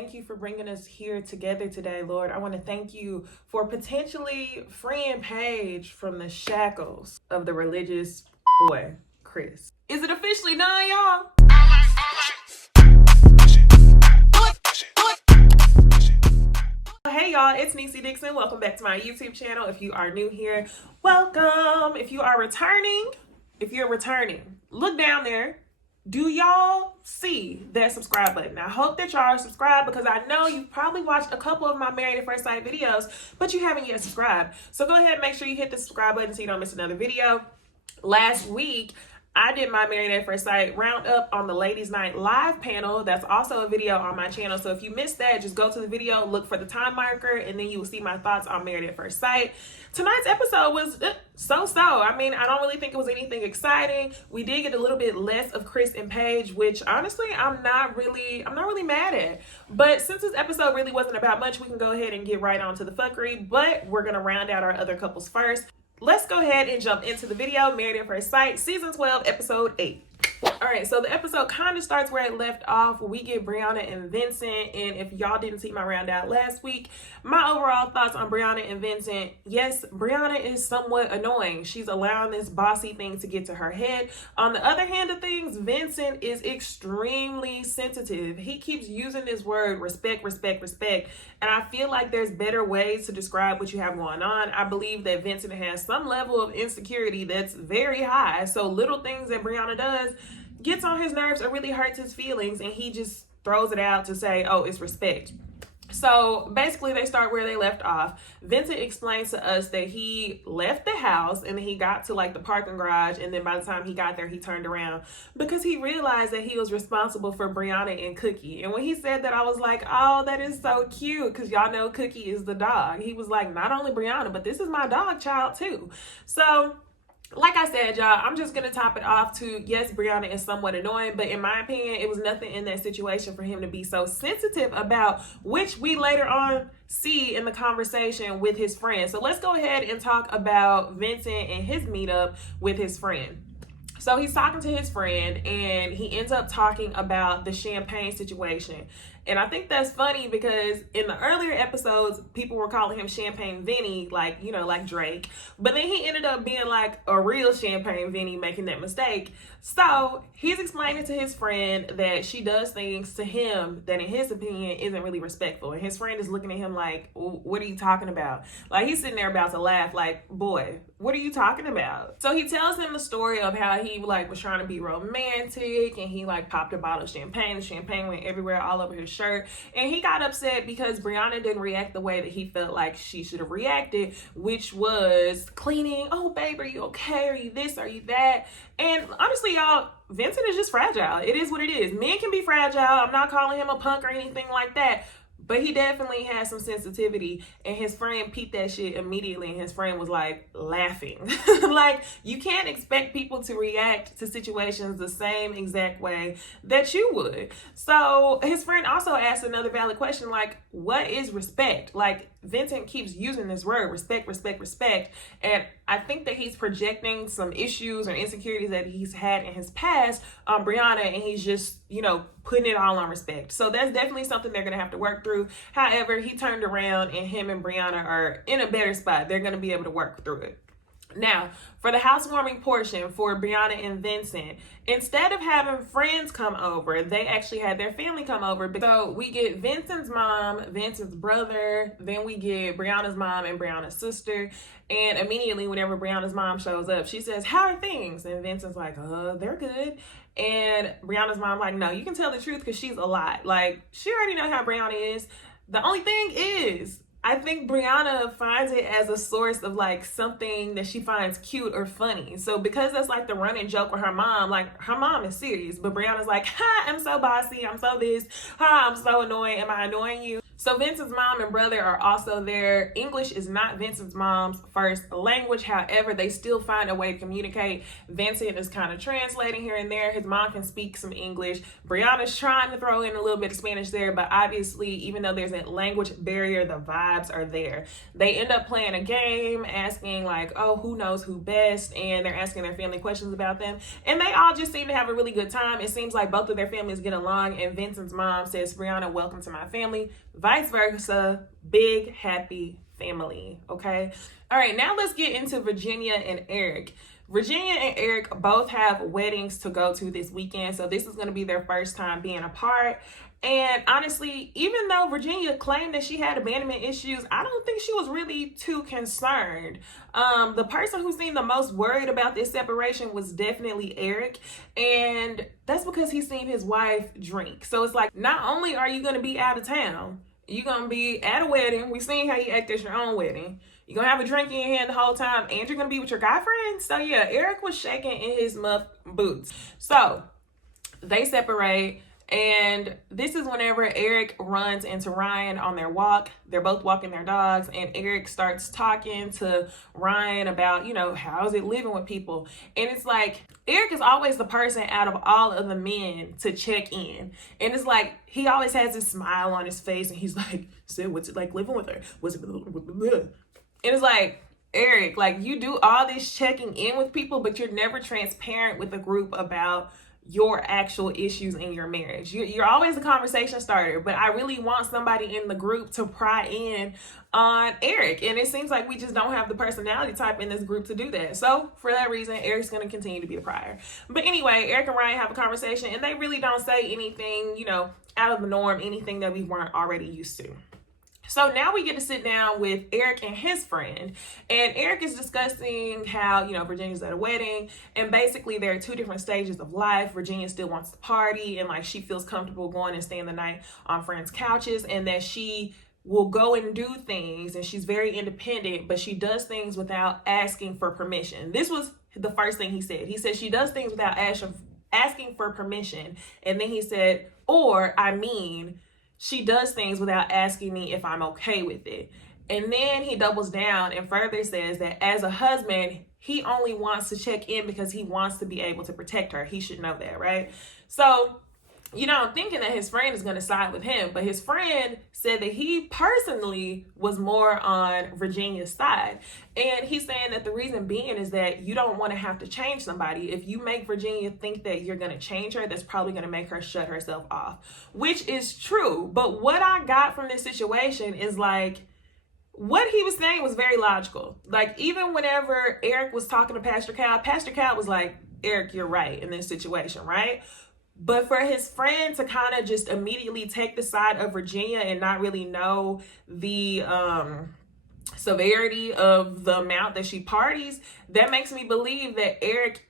thank you for bringing us here together today, Lord. I want to thank you for potentially freeing Paige from the shackles of the religious boy, Chris. Is it officially done, y'all? Hey y'all, it's Niecy Dixon. Welcome back to my YouTube channel. If you are new here, welcome. If you're returning, look down there. Do y'all see that subscribe button? I hope that y'all are subscribed because I know you've probably watched a couple of my Married at First Sight videos, but you haven't yet subscribed. So go ahead and make sure you hit the subscribe button so you don't miss another video. Last week, I did my Married at First Sight roundup on the Ladies Night Live panel. That's also a video on my channel. So if you missed that, just go to the video, look for the time marker, and then you will see my thoughts on Married at First Sight. Tonight's episode was so-so. I mean, I don't really think it was anything exciting. We did get a little bit less of Chris and Paige, which honestly, I'm not really mad at. But since this episode really wasn't about much, we can go ahead and get right on to the fuckery. But we're gonna round out our other couples first. Let's go ahead and jump into the video. Married at First Sight, Season 12, Episode 8. Alright, so the episode kind of starts where it left off. We get Brianna and Vincent, and if y'all didn't see my round out last week, my overall thoughts on Brianna and Vincent. Yes, Brianna is somewhat annoying. She's allowing this bossy thing to get to her head. On the other hand of things, Vincent is extremely sensitive. He keeps using this word respect, and I feel like there's better ways to describe what you have going on. I believe that Vincent has some level of insecurity that's very high, so little things that Brianna does gets on his nerves or really hurts his feelings, and he just throws it out to say, oh, it's respect. So basically they start where they left off. Vincent explains to us that he left the house and then he got to like the parking garage, and then by the time he got there, he turned around because he realized that he was responsible for Brianna and Cookie. And when he said that, I was like, oh, that is so cute, because y'all know Cookie is the dog. He was like, not only Brianna, but this is my dog child too. So like I said, y'all, I'm just going to top it off to, yes, Brianna is somewhat annoying, but in my opinion, it was nothing in that situation for him to be so sensitive about, which we later on see in the conversation with his friend. So let's go ahead and talk about Vincent and his meetup with his friend. So he's talking to his friend and he ends up talking about the champagne situation. And I think that's funny because in the earlier episodes, people were calling him Champagne Vinny, like, you know, like Drake. But then he ended up being like a real Champagne Vinny, making that mistake. So he's explaining to his friend that she does things to him that in his opinion isn't really respectful. And his friend is looking at him like, what are you talking about? Like, he's sitting there about to laugh like, boy, what are you talking about? So he tells him the story of how he like was trying to be romantic and he like popped a bottle of champagne. The champagne went everywhere, all over his shirt. And he got upset because Brianna didn't react the way that he felt like she should have reacted, which was cleaning. Oh, babe, are you okay? Are you this? Are you that? And honestly, y'all, Vincent is just fragile. It is what it is. Men can be fragile. I'm not calling him a punk or anything like that. But he definitely has some sensitivity, and his friend peeped that shit immediately, and his friend was like laughing. Like, you can't expect people to react to situations the same exact way that you would. So his friend also asked another valid question, like, what is respect? Like, Vincent keeps using this word, respect, and I think that he's projecting some issues or insecurities that he's had in his past on Brianna, and he's just, you know, putting it all on respect. So that's definitely something they're going to have to work through. However, he turned around and him and Brianna are in a better spot. They're going to be able to work through it. Now, for the housewarming portion for Brianna and Vincent, instead of having friends come over, they actually had their family come over. So we get Vincent's mom, Vincent's brother, then we get Brianna's mom and Brianna's sister. And immediately whenever Brianna's mom shows up, she says, how are things? And Vincent's like, they're good. And Brianna's mom like, no, you can tell the truth because she's a lot. Like, she already knows how Brianna is. The only thing is, I think Brianna finds it as a source of like something that she finds cute or funny. So because that's like the running joke with her mom, like her mom is serious, but Brianna's like, ha, I'm so bossy, I'm so this, ha, I'm so annoying, am I annoying you? So So Vincent's mom and brother are also there. English is not Vincent's mom's first language. However, they still find a way to communicate. Vincent is kind of translating here and there. His mom can speak some English. Brianna's trying to throw in a little bit of Spanish there, but obviously, even though there's a language barrier, the vibes are there. They end up playing a game, asking like, oh, who knows who best? And they're asking their family questions about them. And they all just seem to have a really good time. It seems like both of their families get along, and Vincent's mom says, Brianna, welcome to my family. Vice versa, big happy family. Okay. All right, now let's get into Virginia and Erik. Virginia and Erik both have weddings to go to this weekend, so this is going to be their first time being apart. And honestly, even though Virginia claimed that she had abandonment issues, I don't think she was really too concerned. The person who seemed the most worried about this separation was definitely Erik, and that's because he's seen his wife drink. So it's like, not only are you going to be out of town, you're going to be at a wedding. We've seen how you act at your own wedding. You're going to have a drink in your hand the whole time, and you're going to be with your guy friends. So yeah, Erik was shaking in his muff boots. So they separate. And this is whenever Erik runs into Ryan on their walk. They're both walking their dogs, and Erik starts talking to Ryan about, you know, how's it living with people? And it's like, Erik is always the person out of all of the men to check in. And it's like, he always has this smile on his face, and he's like, so what's it like living with her? What's it? And it's like, Erik, like, you do all this checking in with people, but you're never transparent with the group about your actual issues in your marriage. You're always a conversation starter, but I really want somebody in the group to pry in on Erik. And it seems like we just don't have the personality type in this group to do that. So for that reason, Erik's going to continue to be the prior. But anyway, Erik and Ryan have a conversation, and they really don't say anything, you know, out of the norm, anything that we weren't already used to. So now we get to sit down with Erik and his friend, and Erik is discussing how, you know, Virginia's at a wedding, and basically there are two different stages of life. Virginia still wants to party, and like she feels comfortable going and staying the night on friends' couches, and that she will go and do things, and she's very independent, but she does things without asking for permission. This was the first thing he said. He said she does things without asking for permission, and then he said, she does things without asking me if I'm okay with it. And then he doubles down and further says that as a husband, he only wants to check in because he wants to be able to protect her. He should know that, right? So, you know, I'm thinking that his friend is going to side with him, but his friend said that he personally was more on Virginia's side. And he's saying that the reason being is that you don't want to have to change somebody. If you make Virginia think that you're going to change her, that's probably going to make her shut herself off, which is true. But what I got from this situation is like, what he was saying was very logical. Like, even whenever Erik was talking to Pastor Cal was like, Erik, you're right in this situation, right? But for his friend to kind of just immediately take the side of Virginia and not really know the severity of the amount that she parties, that makes me believe that Erik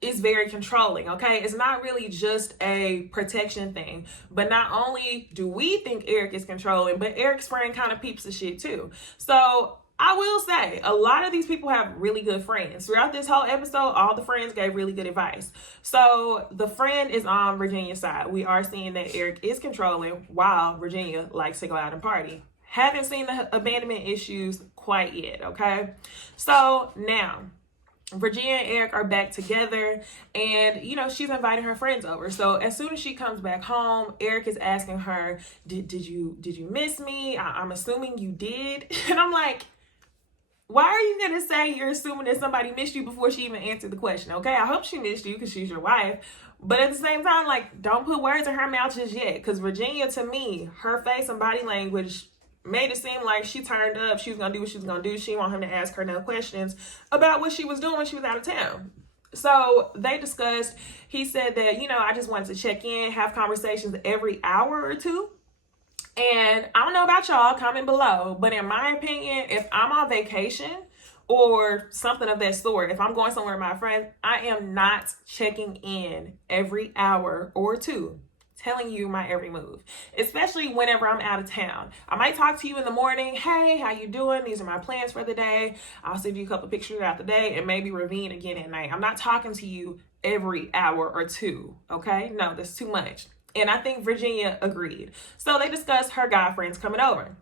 is very controlling, okay? It's not really just a protection thing. But not only do we think Erik is controlling, but Erik's friend kind of peeps the shit too. So I will say, a lot of these people have really good friends. Throughout this whole episode, all the friends gave really good advice. So the friend is on Virginia's side. We are seeing that Erik is controlling while Virginia likes to go out and party. Haven't seen the abandonment issues quite yet, okay? So now, Virginia and Erik are back together, and you know, she's inviting her friends over. So as soon as she comes back home, Erik is asking her, did you miss me? I'm assuming you did. And I'm like, why are you going to say you're assuming that somebody missed you before she even answered the question? Okay, I hope she missed you because she's your wife. But at the same time, like, don't put words in her mouth just yet. Because Virginia, to me, her face and body language made it seem like she turned up. She was going to do what she was going to do. She didn't want him to ask her no questions about what she was doing when she was out of town. So they discussed, he said that, you know, I just wanted to check in, have conversations every hour or two. And I don't know about y'all, comment below, but in my opinion, if I'm on vacation or something of that sort, if I'm going somewhere with my friends, I am not checking in every hour or two, telling you my every move, especially whenever I'm out of town. I might talk to you in the morning. Hey, how you doing? These are my plans for the day. I'll send you a couple of pictures throughout the day and maybe ravine again at night. I'm not talking to you every hour or two, okay? No, that's too much. And I think Virginia agreed. So they discussed her guy friends coming over.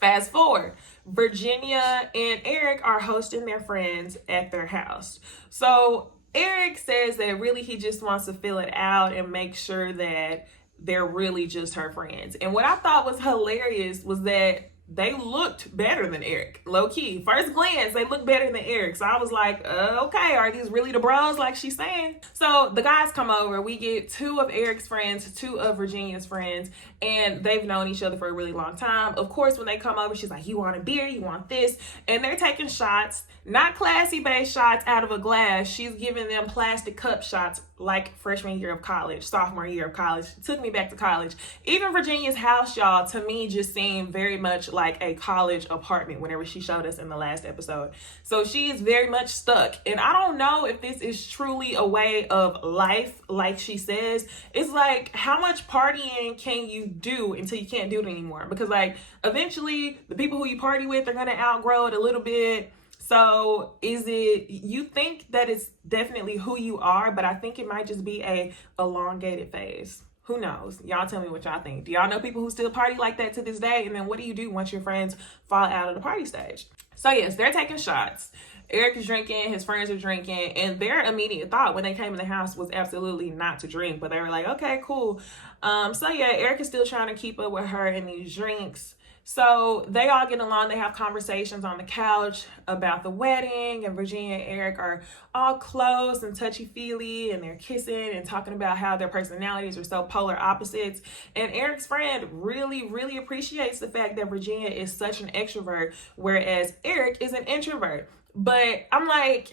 Fast forward, Virginia and Erik are hosting their friends at their house. So Erik says that really he just wants to fill it out and make sure that they're really just her friends. And what I thought was hilarious was that they looked better than Erik. Low key. First glance, they look better than Erik. So I was like, okay, are these really the bros like she's saying? So the guys come over. We get 2 of Erik's friends, 2 of Virginia's friends, and they've known each other for a really long time. Of course, when they come over, she's like, you want a beer? You want this? And they're taking shots, not classy based shots out of a glass. She's giving them plastic cup shots like freshman year of college, sophomore year of college. It took me back to college. Even Virginia's house, y'all, to me just seemed very much like a college apartment whenever she showed us in the last episode. So she is very much stuck. And I don't know if this is truly a way of life, like she says. It's like, how much partying can you do until you can't do it anymore? Because like eventually the people who you party with are going to outgrow it a little bit. So is it, you think that it's definitely who you are, but I think it might just be a elongated phase. Who knows? Y'all tell me what y'all think. Do y'all know people who still party like that to this day? And then what do you do once your friends fall out of the party stage? So yes, they're taking shots. Erik is drinking, his friends are drinking, and their immediate thought when they came in the house was absolutely not to drink, but they were like, okay, cool. So yeah, Erik is still trying to keep up with her in these drinks. So they all get along. They have conversations on the couch about the wedding, and Virginia and Erik are all close and touchy-feely, and they're kissing and talking about how their personalities are so polar opposites. And Erik's friend really, really appreciates the fact that Virginia is such an extrovert, whereas Erik is an introvert. But I'm like,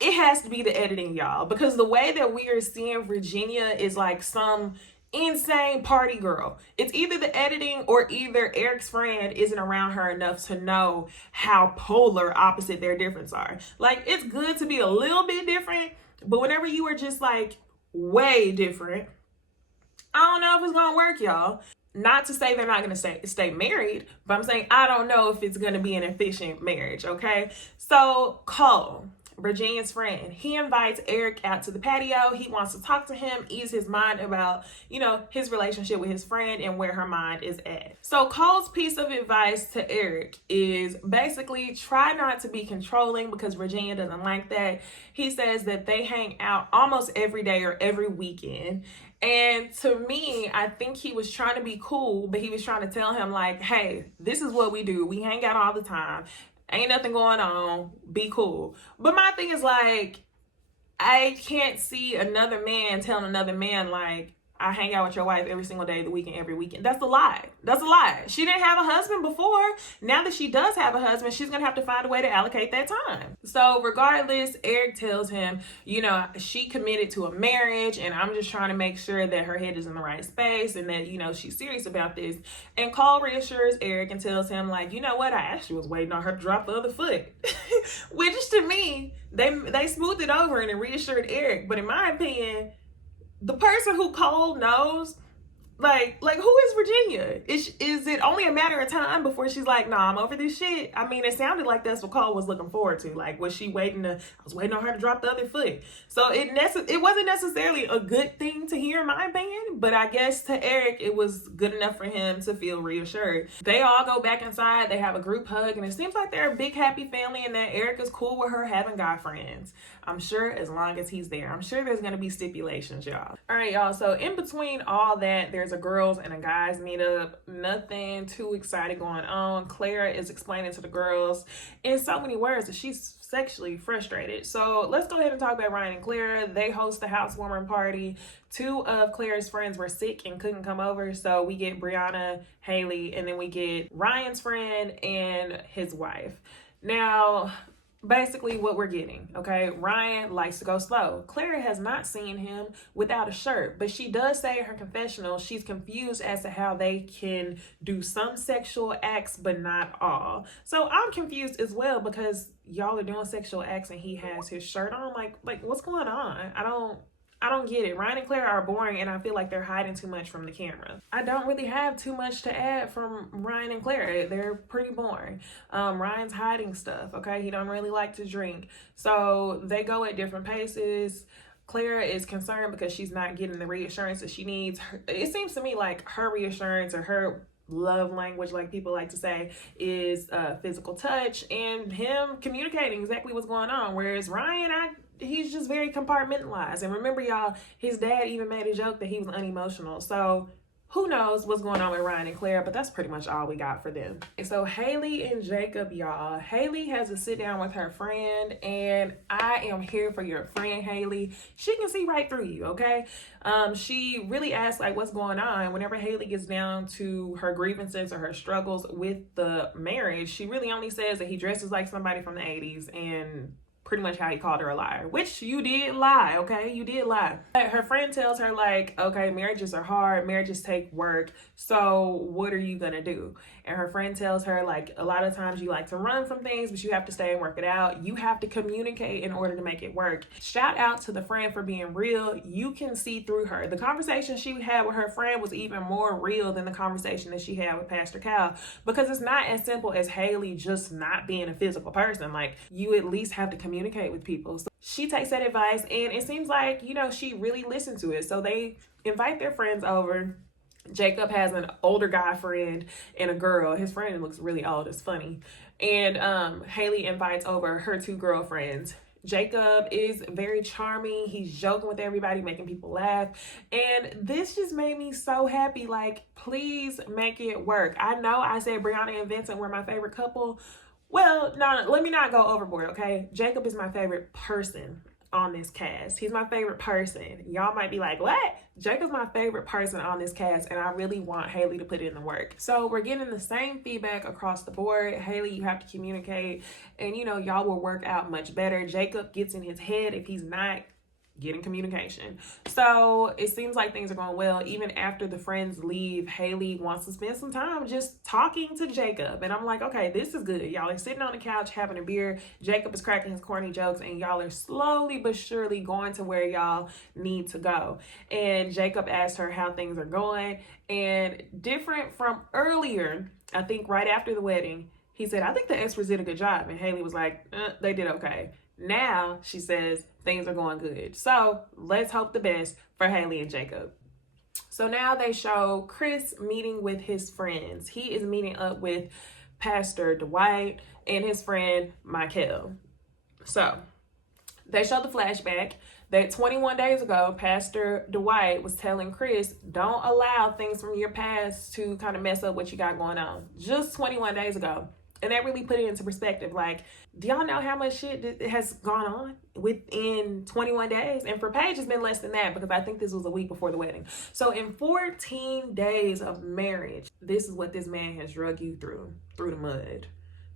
it has to be the editing, y'all, because the way that we are seeing Virginia is like some insane party girl. It's either the editing or either Erik's friend isn't around her enough to know how polar opposite their differences are. Like, it's good to be a little bit different, but whenever you are just like way different, I don't know if it's gonna work, y'all. Not to say they're not gonna stay married, but I'm saying I don't know if it's gonna be an efficient marriage, okay? So Cole, Virginia's friend, he invites Erik out to the patio. He wants to talk to him, ease his mind about, his relationship with his friend and where her mind is at. So Cole's piece of advice to Erik is basically try not to be controlling, because Virginia doesn't like that. He says that they hang out almost every day or every weekend. And to me, I think he was trying to be cool, but he was trying to tell him like, hey, this is what we do. We hang out all the time. Ain't nothing going on. Be cool. But my thing is like, I can't see another man telling another man like, I hang out with your wife every single day of the week and every weekend. That's a lie. That's a lie. She didn't have a husband before. Now that she does have a husband, she's going to have to find a way to allocate that time. So regardless, Erik tells him, she committed to a marriage, and I'm just trying to make sure that her head is in the right space and that, she's serious about this. And Cole reassures Erik and tells him like, you know what? I actually was waiting on her to drop the other foot. Which to me, they smoothed it over and it reassured Erik. But in my opinion, the person who Cole knows, like who is Virginia? Is it only a matter of time before she's like, nah, I'm over this shit? I mean, it sounded like that's what Cole was looking forward to. Like, was she I was waiting on her to drop the other foot. So it wasn't necessarily a good thing to hear in my opinion, but I guess to Erik, it was good enough for him to feel reassured. They all go back inside, they have a group hug, and it seems like they're a big happy family and that Erik is cool with her having guy friends. I'm sure as long as he's there. I'm sure there's going to be stipulations, y'all. All right, y'all. So in between all that, there's a girls and a guys meetup. Nothing too exciting going on. Clara is explaining to the girls in so many words that she's sexually frustrated. So let's go ahead and talk about Ryan and Clara. They host a housewarming party. 2 of Clara's friends were sick and couldn't come over. So we get Brianna, Haley, and then we get Ryan's friend and his wife. Now, basically what we're getting, okay? Ryan likes to go slow. Clara has not seen him without a shirt, but she does say in her confessional she's confused as to how they can do some sexual acts but not all. So I'm confused as well, because y'all are doing sexual acts and he has his shirt on. Like what's going on? I don't get it. Ryan and Clara are boring, and I feel like they're hiding too much from the camera. I don't really have too much to add from Ryan and Clara. They're pretty boring. Ryan's hiding stuff, okay? He don't really like to drink. So they go at different paces. Clara is concerned because she's not getting the reassurance that she needs. It seems to me like her reassurance, or her love language, like people like to say, is physical touch and him communicating exactly what's going on. Whereas Ryan, he's just very compartmentalized. And remember, y'all, his dad even made a joke that he was unemotional. So who knows what's going on with Ryan and Clara, but that's pretty much all we got for them. And so Haley and Jacob, y'all. Haley has a sit down with her friend, and I am here for your friend, Haley. She can see right through you, okay? She really asks, like, what's going on. Whenever Haley gets down to her grievances or her struggles with the marriage, she really only says that he dresses like somebody from the 80s, and pretty much how he called her a liar, which you did lie, okay? You did lie. Her friend tells her, like, okay, marriages are hard, marriages take work, so what are you gonna do? And her friend tells her, like, a lot of times you like to run from things, but you have to stay and work it out. You have to communicate in order to make it work. Shout out to the friend for being real. You can see through her. The conversation she had with her friend was even more real than the conversation that she had with Pastor Cal, because it's not as simple as Haley just not being a physical person. Like, you at least have to communicate with people. So she takes that advice, and it seems like, you know, she really listened to it. So they invite their friends over. Jacob has an older guy friend and a girl. His friend looks really old. It's funny. And Haley invites over her two girlfriends. Jacob is very charming. He's joking with everybody, making people laugh. And this just made me so happy. Like, please make it work. I know I said Brianna and Vincent were my favorite couple. Well, no, let me not go overboard, okay? Jacob is my favorite person on this cast. He's my favorite person. Y'all might be like, what? Jacob's my favorite person on this cast, and I really want Haley to put in the work. So we're getting the same feedback across the board. Haley, you have to communicate, and you know, y'all will work out much better. Jacob gets in his head if he's not getting communication. So it seems like things are going well. Even after the friends leave, Haley wants to spend some time just talking to Jacob. And I'm like, okay, this is good. Y'all are sitting on the couch having a beer. Jacob is cracking his corny jokes, and y'all are slowly but surely going to where y'all need to go. And Jacob asked her how things are going. And different from earlier, I think right after the wedding, he said, I think the extras did a good job. And Haley was like, they did okay. Now she says things are going good. So let's hope the best for Haley and Jacob. So now they show Chris meeting with his friends. He is meeting up with Pastor Dwight and his friend Michael. So they show the flashback that 21 days ago, Pastor Dwight was telling Chris, don't allow things from your past to kind of mess up what you got going on. Just 21 days ago. And that really put it into perspective. Like, do y'all know how much shit has gone on within 21 days? And for Paige, it's been less than that, because I think this was a week before the wedding. So in 14 days of marriage, this is what this man has drug you through the mud.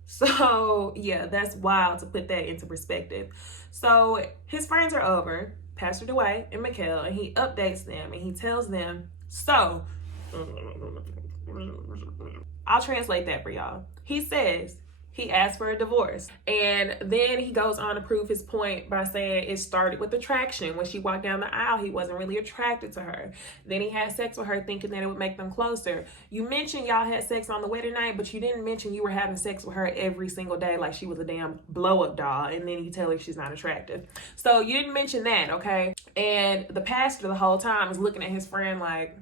So yeah, that's wild to put that into perspective. So his friends are over, Pastor Dwight and Mikhail, and he updates them and he tells them, so I'll translate that for y'all. He says he asked for a divorce, and then he goes on to prove his point by saying it started with attraction. When she walked down the aisle, he wasn't really attracted to her. Then he had sex with her thinking that it would make them closer. You mentioned y'all had sex on the wedding night, but you didn't mention you were having sex with her every single day like she was a damn blow-up doll, and then you tell her she's not attractive. So you didn't mention that, okay? And the pastor the whole time is looking at his friend like,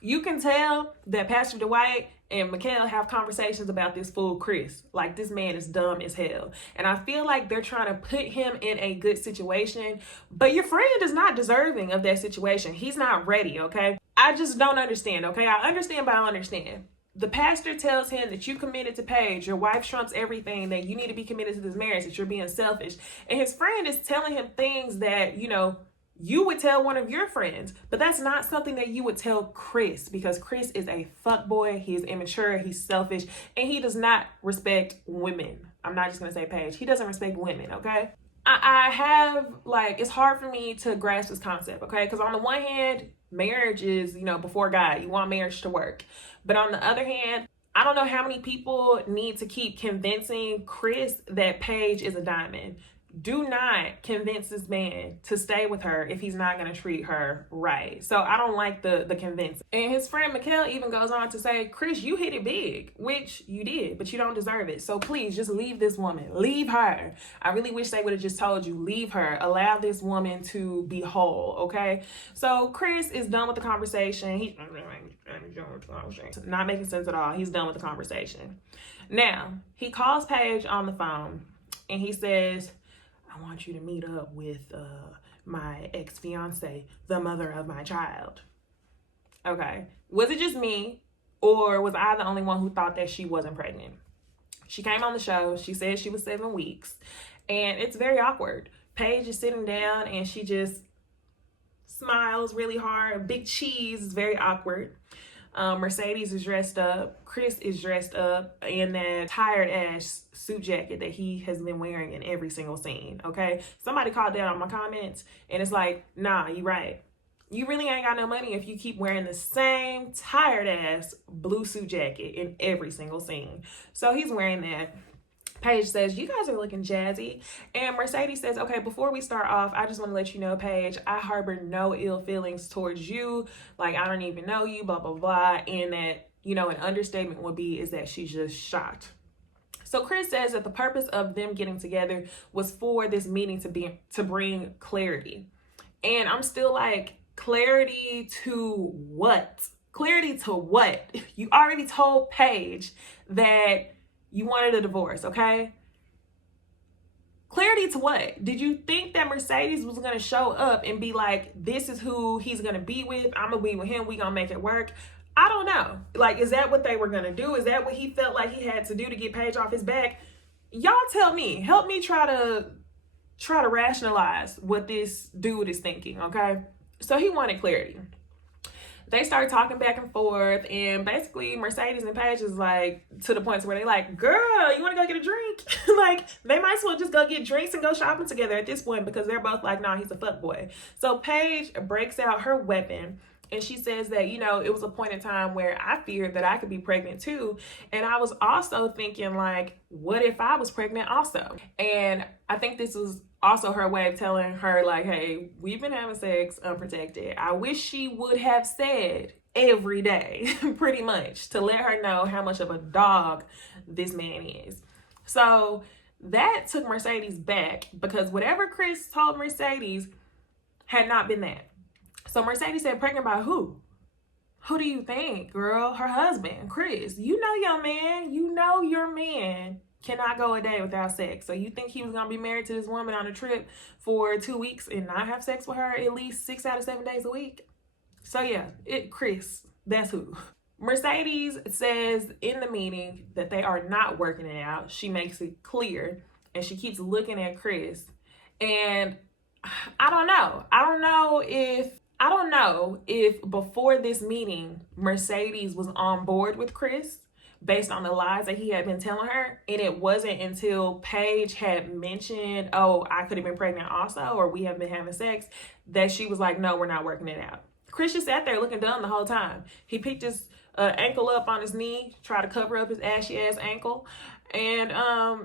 you can tell that Pastor Dwight and Mikhail have conversations about this fool Chris. Like, this man is dumb as hell. And I feel like they're trying to put him in a good situation, but your friend is not deserving of that situation. He's not ready, okay? I just don't understand, okay? I understand, but I don't understand. The pastor tells him that you committed to Paige, your wife trumps everything, that you need to be committed to this marriage, that you're being selfish. And his friend is telling him things that, you know, you would tell one of your friends, but that's not something that you would tell Chris, because Chris is a fuckboy. He is immature, he's selfish, and he does not respect women. I'm not just gonna say Paige. He doesn't respect women, okay? I have, like, it's hard for me to grasp this concept, okay? Because on the one hand, marriage is, you know, before God. You want marriage to work. But on the other hand, I don't know how many people need to keep convincing Chris that Paige is a diamond. do not convince this man to stay with her if he's not going to treat her right. So I don't like the convince. And his friend Mikkel even goes on to say, Chris, you hit it big, which you did, but you don't deserve it. So please just leave this woman. Leave her. I really wish they would have just told you, leave her. Allow this woman to be whole, okay? So Chris is done with the conversation. He's not making sense at all. He's done with the conversation. Now, he calls Paige on the phone and he says, I want you to meet up with my ex-fiance, the mother of my child. Okay. Was it just me, or was I the only one who thought that she wasn't pregnant? She came on the show. She said she was 7 weeks, and it's very awkward. Paige is sitting down, and she just smiles really hard. Big cheese is very awkward. Mercedes is dressed up. Chris is dressed up in that tired ass suit jacket that he has been wearing in every single scene. Okay. Somebody called that on my comments and it's like, nah, you right. You really ain't got no money if you keep wearing the same tired ass blue suit jacket in every single scene. So he's wearing that. Paige says, you guys are looking jazzy. And Mercedes says, okay, before we start off, I just want to let you know, Paige, I harbor no ill feelings towards you. Like, I don't even know you, blah, blah, blah. And that, you know, an understatement would be is that she's just shocked. So Chris says that the purpose of them getting together was for this meeting to bring clarity. And I'm still like, clarity to what? Clarity to what? You already told Paige that you wanted a divorce, okay? Clarity to what? Did you think that Mercedes was going to show up and be like, this is who he's going to be with? I'm going to be with him. We going to make it work. I don't know. Like, is that what they were going to do? Is that what he felt like he had to do to get Paige off his back? Y'all tell me. Help me try to rationalize what this dude is thinking, okay? So he wanted clarity. They start talking back and forth, and basically Mercedes and Paige is like to the point where they like, girl, you want to go get a drink? Like, they might as well just go get drinks and go shopping together at this point because they're both like, nah, he's a fuckboy. So Paige breaks out her weapon and she says that, you know, it was a point in time where I feared that I could be pregnant too. And I was also thinking like, what if I was pregnant also? And I think this was also her way of telling her like, hey, we've been having sex unprotected. I wish she would have said every day, pretty much, to let her know how much of a dog this man is. So that took Mercedes back because whatever Chris told Mercedes had not been that. So Mercedes said, pregnant by who? Who do you think, girl? Her husband, Chris. You know your man. You know your man cannot go a day without sex. So you think he was going to be married to this woman on a trip for 2 weeks and not have sex with her at least 6 out of 7 days a week? So yeah, Chris, that's who. Mercedes says in the meeting that they are not working it out. She makes it clear and she keeps looking at Chris. And I don't know if before this meeting, Mercedes was on board with Chris based on the lies that he had been telling her. And it wasn't until Paige had mentioned, oh, I could have been pregnant also, or we have been having sex, that she was like, no, we're not working it out. Chris just sat there looking dumb the whole time. He picked his ankle up on his knee, tried to cover up his ashy ass ankle. And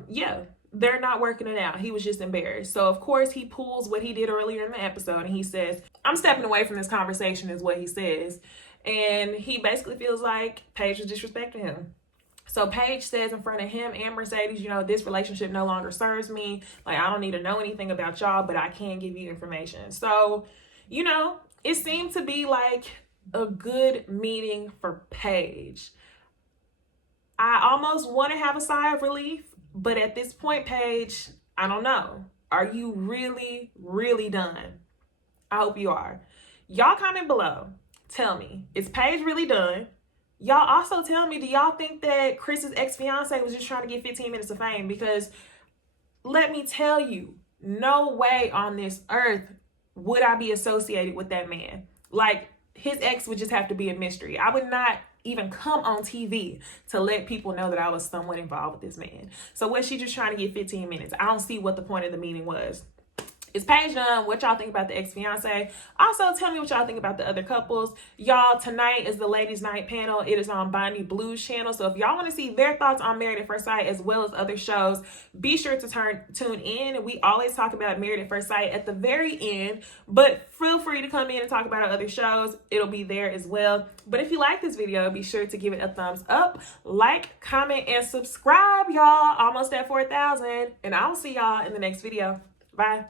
yeah, they're not working it out. He was just embarrassed. So of course he pulls what he did earlier in the episode and he says, I'm stepping away from this conversation is what he says. And he basically feels like Paige was disrespecting him. So Paige says in front of him and Mercedes, you know, this relationship no longer serves me. Like, I don't need to know anything about y'all, but I can give you information. So, you know, it seemed to be like a good meeting for Paige. I almost want to have a sigh of relief, but at this point, Paige, I don't know. Are you really, really done? I hope you are. Y'all comment below. Tell me, is Paige really done? Y'all also tell me, do y'all think that Chris's ex-fiance was just trying to get 15 minutes of fame? Because let me tell you, no way on this earth would I be associated with that man. Like, his ex would just have to be a mystery. I would not even come on TV to let people know that I was somewhat involved with this man. So was she just trying to get 15 minutes? I don't see what the point of the meeting was. Is Paige done? What y'all think about the ex-fiance? Also, tell me what y'all think about the other couples. Y'all, tonight is the ladies' night panel. It is on Bonnie Blue's channel. So if y'all want to see their thoughts on Married at First Sight as well as other shows, be sure to tune in. We always talk about Married at First Sight at the very end, but feel free to come in and talk about our other shows. It'll be there as well. But if you like this video, be sure to give it a thumbs up, like, comment, and subscribe, y'all. Almost at 4,000. And I'll see y'all in the next video. Bye.